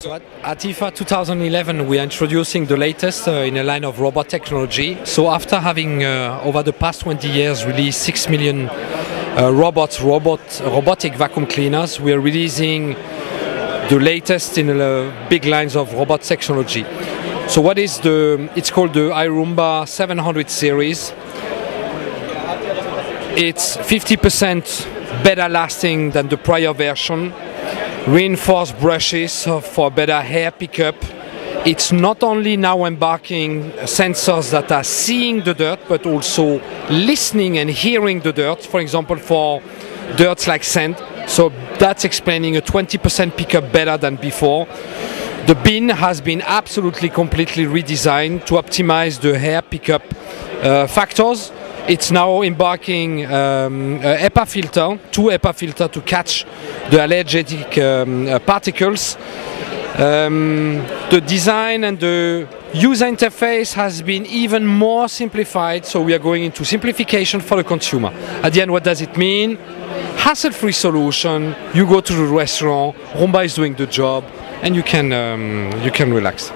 So at IFA 2011 we are introducing the latest in a line of robot technology. So after having over the past 20 years released 6 million robotic vacuum cleaners, we are releasing the latest in big lines of robot technology. So what is it's called the iRoomba 700 series. It's 50% better lasting than the prior version. Reinforced brushes for better hair pickup. It's not only now embarking sensors that are seeing the dirt, but also listening and hearing the dirt, for example, for dirt like sand. So that's explaining a 20% pickup better than before. The bin has been absolutely completely redesigned to optimize the hair pickup factors. It's now embarking HEPA filter, two HEPA filters to catch the allergenic particles. The design and the user interface has been even more simplified, so we are going into simplification for the consumer. At the end, what does it mean? Hassle-free solution. You go to the restaurant, Roomba is doing the job, and you can relax.